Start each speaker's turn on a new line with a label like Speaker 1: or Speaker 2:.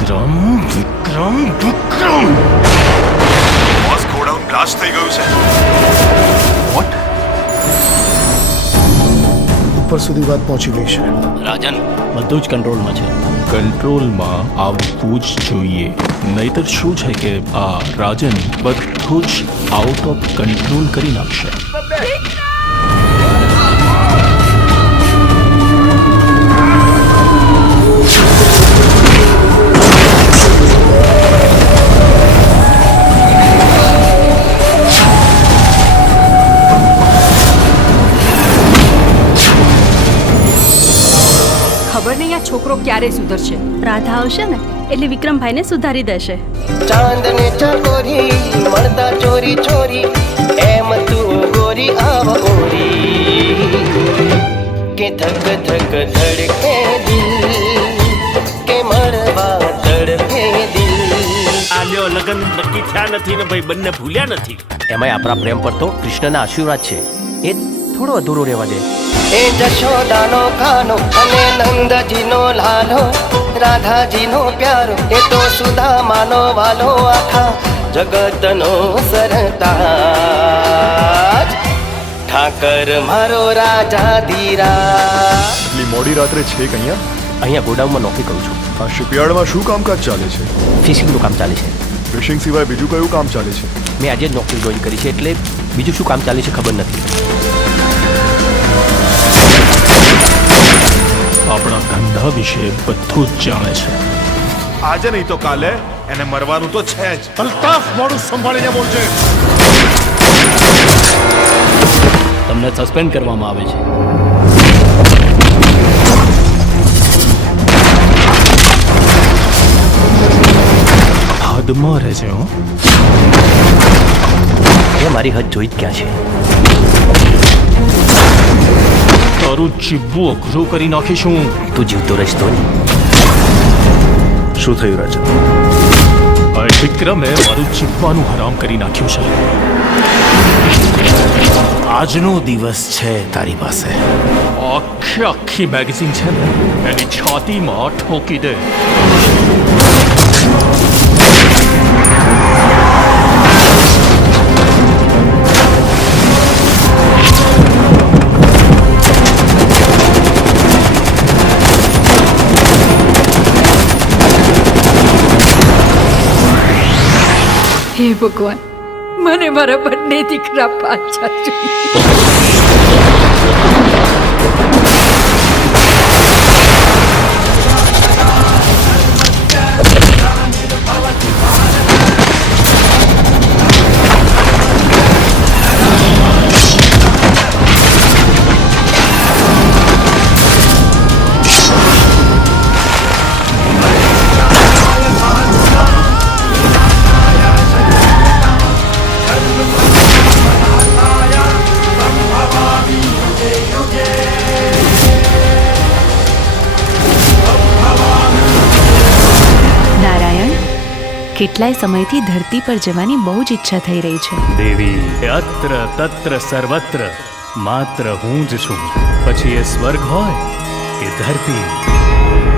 Speaker 1: Vikram Vikram Vikram
Speaker 2: boss godown blast થઈ ગયું છે વોટ
Speaker 3: ઉપર સુધી વાત પહોંચી ગઈ છે
Speaker 4: રાજન બધું જ કંટ્રોલમાં છે
Speaker 5: કંટ્રોલમાં આવવું જ જોઈએ નહીતર શું છે કે આ રાજન બધું જ આઉટ ઓફ કંટ્રોલ કરી નાખશે
Speaker 6: ખબર નહીં આ છોકરો ક્યારે સુધરશે
Speaker 7: રાધા આવશે ને એટલે વિક્રમભાઈને સુધારી દેશે
Speaker 8: ચાંદને ચકોરી મળતા ચોરી ચોરી એમ તું ગોરી આવ ગોરી કે ધક ધક ધડકે દિલ કે મળવા તડકે દિલ
Speaker 9: આલ્યો લગન નક્કી થયા નથી ને ભાઈ બંને ભૂલ્યા નથી
Speaker 10: એમાંય આપણા પ્રેમ પર તો કૃષ્ણના આશીર્વાદ છે એ થોડો અધૂરો રહેવા દે
Speaker 11: એ જશોદાનો ખાનો અને નંદજીનો લાલો રાધાજીનો પ્યારો એ તો સુધા માનો વાલો આખા જગતનો સરતા ઠાકર મારો રાજા ધીરા એટલી
Speaker 12: મોડી રાત્રે છે અહીંયા
Speaker 10: અહીંયા ગોડાઉનમાં નોકરી કરું છું
Speaker 12: આ શિપયાર્ડમાં શું કામકાજ ચાલે છે
Speaker 10: ફિશિંગનું કામ ચાલે છે
Speaker 12: ફિશિંગ સિવાય બીજું કયું કામ ચાલે છે
Speaker 10: મેં આજે જ નોકરી જોઈન કરી છે એટલે બીજું શું કામ ચાલે છે ખબર નથી
Speaker 5: ગ્રહ વિશે બધું જ જાણે છે
Speaker 13: આજે નહીં તો કાલે એને મરવાનું તો છે જ
Speaker 14: અલ્તાફ મોડું સંભાળીને બોલજે
Speaker 10: તમને સસ્પેન્ડ કરવામાં આવે છે
Speaker 5: હદમાં રહેજે હું
Speaker 10: એ મારી હદ જોઈ જ ક્યાં છે
Speaker 5: તારું જીવવું અઘરું કરી નાખીશું
Speaker 10: તું જીવતો રહીશ તો
Speaker 12: શું થયું રાજા
Speaker 5: વિક્રમે મારું જીવવાનું હરામ કરી નાખ્યું છે આજનો દિવસ છે તારી પાસે આખી આખી મેગેઝિન છે ને એની છાતીમાં ઠોકી દે
Speaker 15: હે ભગવાન મને મારા બંને દીકરા પાછા જોઈએ
Speaker 16: કેટલાય સમયથી ધરતી પર જવાની બહુ જ ઈચ્છા થઈ રહી છે
Speaker 17: દેવી અત્ર તત્ર સર્વત્ર માત્ર હું જ છું પછી એ સ્વર્ગ હોય કે ધરતી